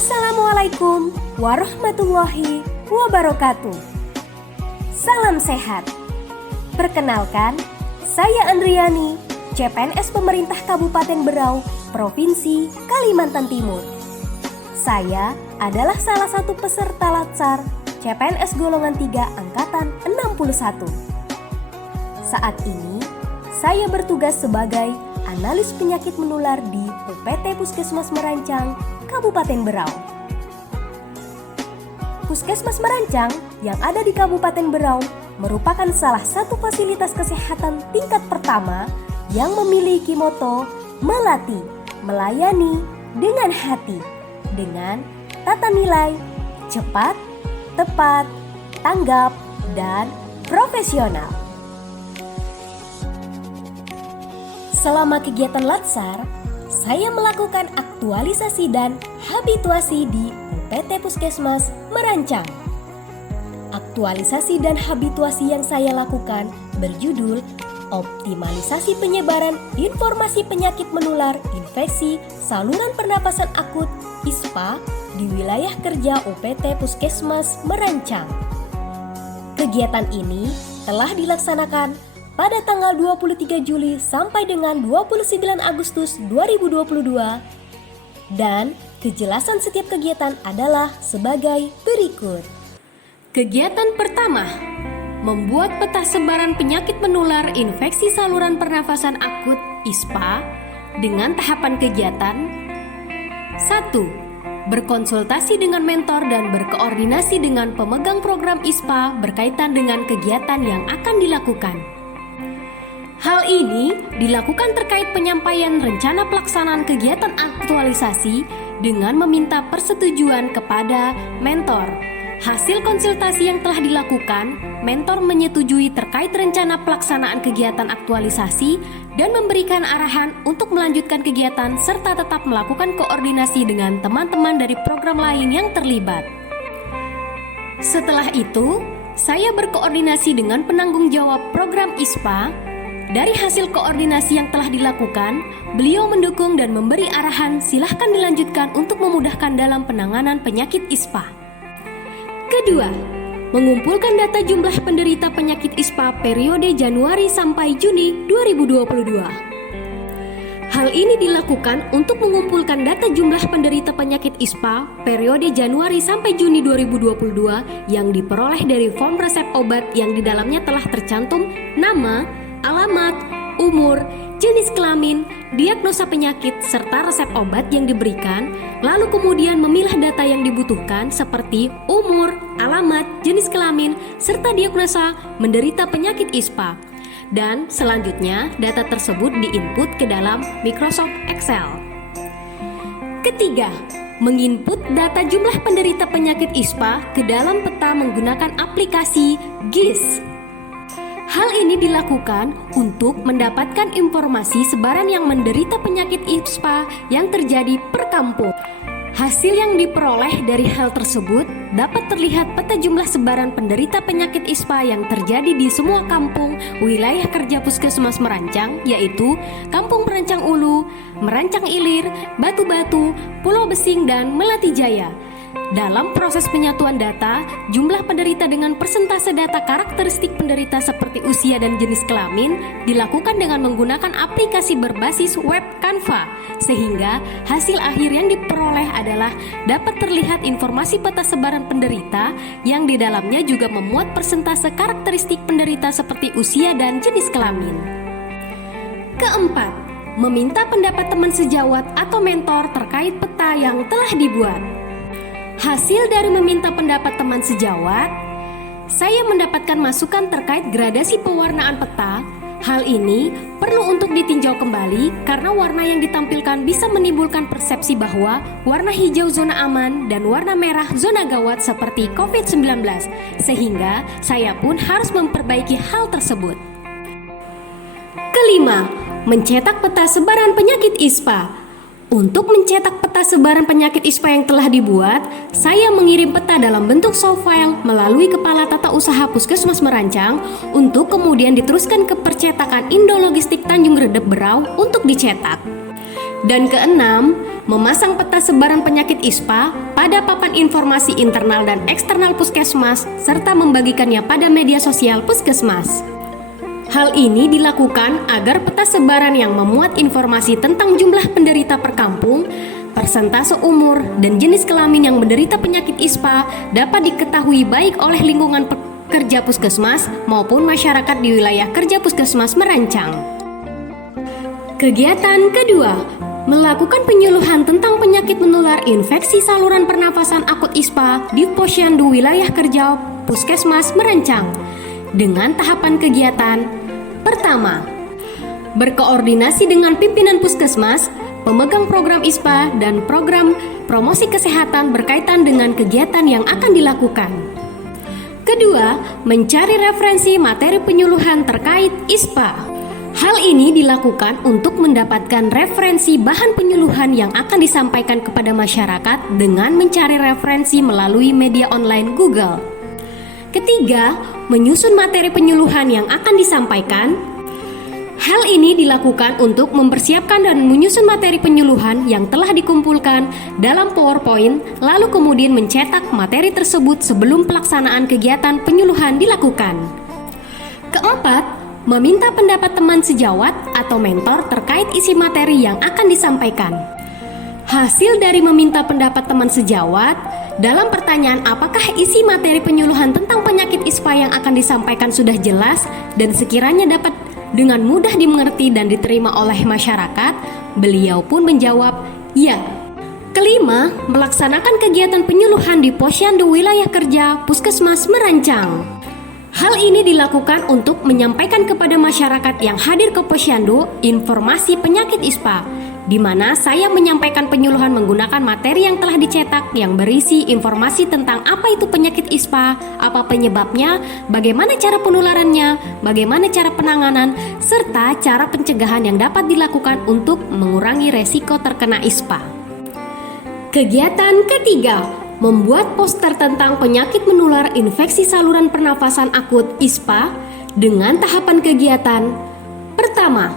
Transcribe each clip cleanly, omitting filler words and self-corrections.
Assalamualaikum warahmatullahi wabarakatuh. Salam sehat. Perkenalkan, saya Andriani, CPNS Pemerintah Kabupaten Berau, Provinsi Kalimantan Timur. Saya adalah salah satu peserta Latsar CPNS Golongan 3 Angkatan 61. Saat ini, saya bertugas sebagai analis penyakit menular di UPT Puskesmas Merancang, Kabupaten Berau. Puskesmas Merancang yang ada di Kabupaten Berau merupakan salah satu fasilitas kesehatan tingkat pertama yang memiliki moto melatih, melayani dengan hati, dengan tata nilai cepat, tepat, tanggap, dan profesional. Selama kegiatan Latsar, saya melakukan aktualisasi dan habituasi di UPT Puskesmas Merancang. Aktualisasi dan habituasi yang saya lakukan berjudul Optimalisasi Penyebaran Informasi Penyakit Menular Infeksi Saluran Pernapasan Akut (ISPA) di wilayah kerja UPT Puskesmas Merancang. Kegiatan ini telah dilaksanakan pada tanggal 23 Juli sampai dengan 29 Agustus 2022 dan kejelasan setiap kegiatan adalah sebagai berikut. Kegiatan pertama, membuat peta sebaran penyakit menular infeksi saluran pernafasan akut (ISPA) dengan tahapan kegiatan. 1. Berkonsultasi dengan mentor dan berkoordinasi dengan pemegang program ISPA berkaitan dengan kegiatan yang akan dilakukan. Hal ini dilakukan terkait penyampaian rencana pelaksanaan kegiatan aktualisasi dengan meminta persetujuan kepada mentor. Hasil konsultasi yang telah dilakukan, mentor menyetujui terkait rencana pelaksanaan kegiatan aktualisasi dan memberikan arahan untuk melanjutkan kegiatan serta tetap melakukan koordinasi dengan teman-teman dari program lain yang terlibat. Setelah itu, saya berkoordinasi dengan penanggung jawab program ISPA. Dari hasil koordinasi yang telah dilakukan, beliau mendukung dan memberi arahan silahkan dilanjutkan untuk memudahkan dalam penanganan penyakit ISPA. Kedua, mengumpulkan data jumlah penderita penyakit ISPA periode Januari sampai Juni 2022. Hal ini dilakukan untuk mengumpulkan data jumlah penderita penyakit ISPA periode Januari sampai Juni 2022 yang diperoleh dari form resep obat yang di dalamnya telah tercantum nama, alamat, umur, jenis kelamin, diagnosa penyakit, serta resep obat yang diberikan, lalu kemudian memilah data yang dibutuhkan seperti umur, alamat, jenis kelamin, serta diagnosa menderita penyakit ISPA. Dan selanjutnya data tersebut diinput ke dalam Microsoft Excel. Ketiga, menginput data jumlah penderita penyakit ISPA ke dalam peta menggunakan aplikasi GIS. Hal ini dilakukan untuk mendapatkan informasi sebaran yang menderita penyakit ISPA yang terjadi per kampung. Hasil yang diperoleh dari hal tersebut dapat terlihat peta jumlah sebaran penderita penyakit ISPA yang terjadi di semua kampung wilayah kerja Puskesmas Merancang, yaitu Kampung Merancang Ulu, Merancang Ilir, Batu Batu, Pulau Besing, dan Melati Jaya. Dalam proses penyatuan data, jumlah penderita dengan persentase data karakteristik penderita seperti usia dan jenis kelamin dilakukan dengan menggunakan aplikasi berbasis web Canva, sehingga hasil akhir yang diperoleh adalah dapat terlihat informasi peta sebaran penderita yang di dalamnya juga memuat persentase karakteristik penderita seperti usia dan jenis kelamin. Keempat, meminta pendapat teman sejawat atau mentor terkait peta yang telah dibuat. Hasil dari meminta pendapat teman sejawat, saya mendapatkan masukan terkait gradasi pewarnaan peta. Hal ini perlu untuk ditinjau kembali karena warna yang ditampilkan bisa menimbulkan persepsi bahwa warna hijau zona aman dan warna merah zona gawat seperti COVID-19, sehingga saya pun harus memperbaiki hal tersebut. Kelima, mencetak peta sebaran penyakit ISPA. Untuk mencetak peta sebaran penyakit ISPA yang telah dibuat, saya mengirim peta dalam bentuk soft file melalui Kepala Tata Usaha Puskesmas Merancang untuk kemudian diteruskan ke percetakan Indo Logistik Tanjung Redep Berau untuk dicetak. Dan keenam, memasang peta sebaran penyakit ISPA pada papan informasi internal dan eksternal puskesmas serta membagikannya pada media sosial puskesmas. Hal ini dilakukan agar peta sebaran yang memuat informasi tentang jumlah penderita per kampung, persentase umur, dan jenis kelamin yang menderita penyakit ISPA dapat diketahui baik oleh lingkungan kerja puskesmas maupun masyarakat di wilayah kerja puskesmas Merancang. Kegiatan kedua, melakukan penyuluhan tentang penyakit menular infeksi saluran pernafasan akut ISPA di Posyandu wilayah kerja puskesmas Merancang dengan tahapan kegiatan. Pertama, berkoordinasi dengan pimpinan puskesmas, pemegang program ISPA, dan program promosi kesehatan berkaitan dengan kegiatan yang akan dilakukan. Kedua, mencari referensi materi penyuluhan terkait ISPA. Hal ini dilakukan untuk mendapatkan referensi bahan penyuluhan yang akan disampaikan kepada masyarakat dengan mencari referensi melalui media online Google. Ketiga, menyusun materi penyuluhan yang akan disampaikan. Hal ini dilakukan untuk mempersiapkan dan menyusun materi penyuluhan yang telah dikumpulkan dalam PowerPoint, lalu kemudian mencetak materi tersebut sebelum pelaksanaan kegiatan penyuluhan dilakukan. Keempat, meminta pendapat teman sejawat atau mentor terkait isi materi yang akan disampaikan. Hasil dari meminta pendapat teman sejawat, dalam pertanyaan apakah isi materi penyuluhan tentang penyakit ISPA yang akan disampaikan sudah jelas dan sekiranya dapat dengan mudah dimengerti dan diterima oleh masyarakat, beliau pun menjawab, ya. Kelima, melaksanakan kegiatan penyuluhan di Posyandu wilayah kerja Puskesmas Merancang. Hal ini dilakukan untuk menyampaikan kepada masyarakat yang hadir ke Posyandu informasi penyakit ISPA, di mana saya menyampaikan penyuluhan menggunakan materi yang telah dicetak yang berisi informasi tentang apa itu penyakit ISPA, apa penyebabnya, bagaimana cara penularannya, bagaimana cara penanganan, serta cara pencegahan yang dapat dilakukan untuk mengurangi resiko terkena ISPA. Kegiatan ketiga, membuat poster tentang penyakit menular infeksi saluran pernafasan akut ISPA dengan tahapan kegiatan. Pertama,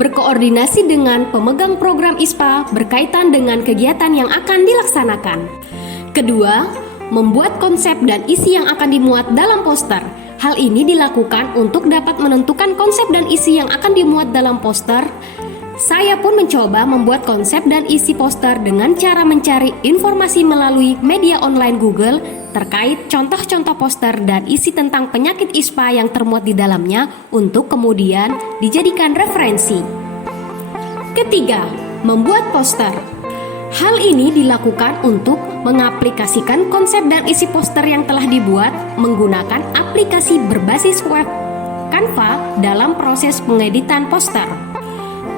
berkoordinasi dengan pemegang program ISPA berkaitan dengan kegiatan yang akan dilaksanakan. Kedua, membuat konsep dan isi yang akan dimuat dalam poster. Hal ini dilakukan untuk dapat menentukan konsep dan isi yang akan dimuat dalam poster. Saya pun mencoba membuat konsep dan isi poster dengan cara mencari informasi melalui media online Google terkait contoh-contoh poster dan isi tentang penyakit ISPA yang termuat di dalamnya untuk kemudian dijadikan referensi. Ketiga, membuat poster. Hal ini dilakukan untuk mengaplikasikan konsep dan isi poster yang telah dibuat menggunakan aplikasi berbasis web Canva dalam proses pengeditan poster.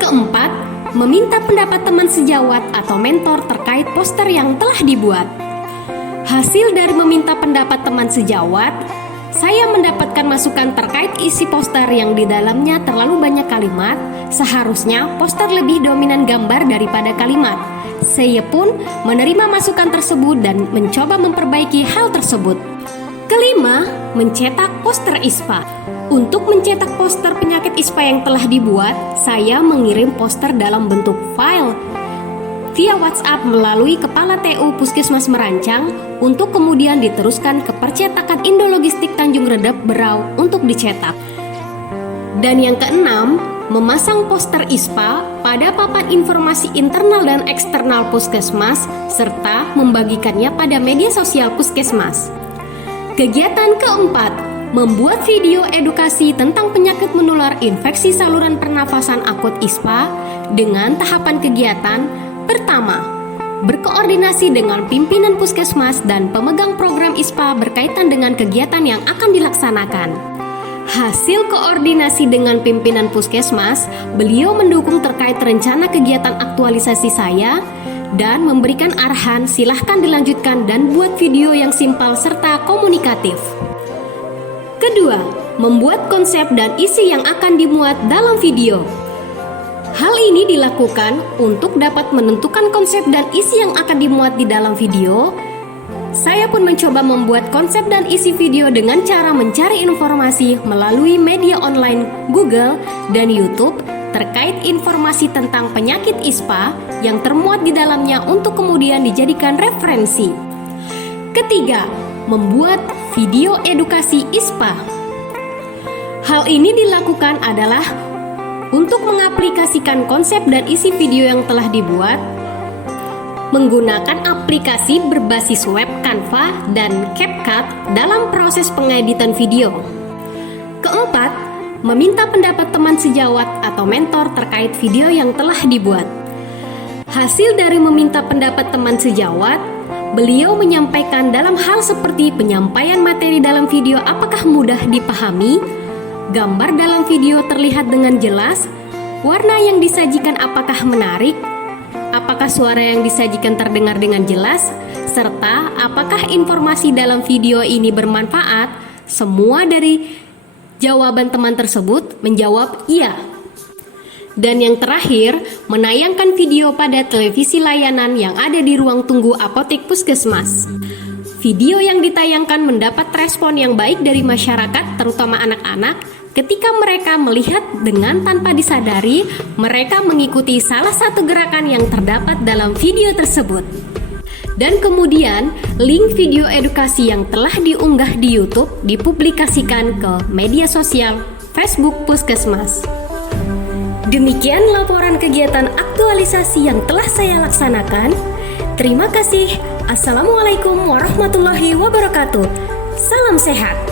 Keempat, meminta pendapat teman sejawat atau mentor terkait poster yang telah dibuat. Hasil dari meminta pendapat teman sejawat, saya mendapatkan masukan terkait isi poster yang di dalamnya terlalu banyak kalimat. Seharusnya poster lebih dominan gambar daripada kalimat. Saya pun menerima masukan tersebut dan mencoba memperbaiki hal tersebut. Kelima, mencetak poster ISPA. Untuk mencetak poster penyakit ISPA yang telah dibuat, saya mengirim poster dalam bentuk file via WhatsApp melalui Kepala TU Puskesmas Merancang untuk kemudian diteruskan ke percetakan Indologistik Tanjung Redep Berau untuk dicetak. Dan yang keenam, memasang poster ISPA pada papan informasi internal dan eksternal Puskesmas serta membagikannya pada media sosial Puskesmas. Kegiatan keempat, membuat video edukasi tentang penyakit menular infeksi saluran pernafasan akut ISPA dengan tahapan kegiatan. Pertama, berkoordinasi dengan pimpinan puskesmas dan pemegang program ISPA berkaitan dengan kegiatan yang akan dilaksanakan. Hasil koordinasi dengan pimpinan puskesmas, beliau mendukung terkait rencana kegiatan aktualisasi saya dan memberikan arahan silahkan dilanjutkan dan buat video yang simpel serta komunikatif. Kedua, membuat konsep dan isi yang akan dimuat dalam video. Hal ini dilakukan untuk dapat menentukan konsep dan isi yang akan dimuat di dalam video. Saya pun mencoba membuat konsep dan isi video dengan cara mencari informasi melalui media online Google dan YouTube terkait informasi tentang penyakit ISPA yang termuat di dalamnya untuk kemudian dijadikan referensi. Ketiga, membuat video edukasi ISPA. Hal ini dilakukan adalah untuk mengaplikasikan konsep dan isi video yang telah dibuat menggunakan aplikasi berbasis web Canva dan CapCut dalam proses pengeditan video. Keempat, meminta pendapat teman sejawat atau mentor terkait video yang telah dibuat. Hasil dari meminta pendapat teman sejawat, beliau menyampaikan dalam hal seperti penyampaian materi dalam video apakah mudah dipahami, gambar dalam video terlihat dengan jelas, warna yang disajikan apakah menarik, apakah suara yang disajikan terdengar dengan jelas, serta apakah informasi dalam video ini bermanfaat. Semua dari jawaban teman tersebut menjawab iya. Dan yang terakhir, menayangkan video pada televisi layanan yang ada di ruang tunggu apotek puskesmas. Video yang ditayangkan mendapat respon yang baik dari masyarakat, terutama anak-anak, ketika mereka melihat dengan tanpa disadari, mereka mengikuti salah satu gerakan yang terdapat dalam video tersebut. Dan kemudian, link video edukasi yang telah diunggah di YouTube dipublikasikan ke media sosial Facebook Puskesmas. Demikian laporan kegiatan aktualisasi yang telah saya laksanakan. Terima kasih. Assalamualaikum warahmatullahi wabarakatuh. Salam sehat.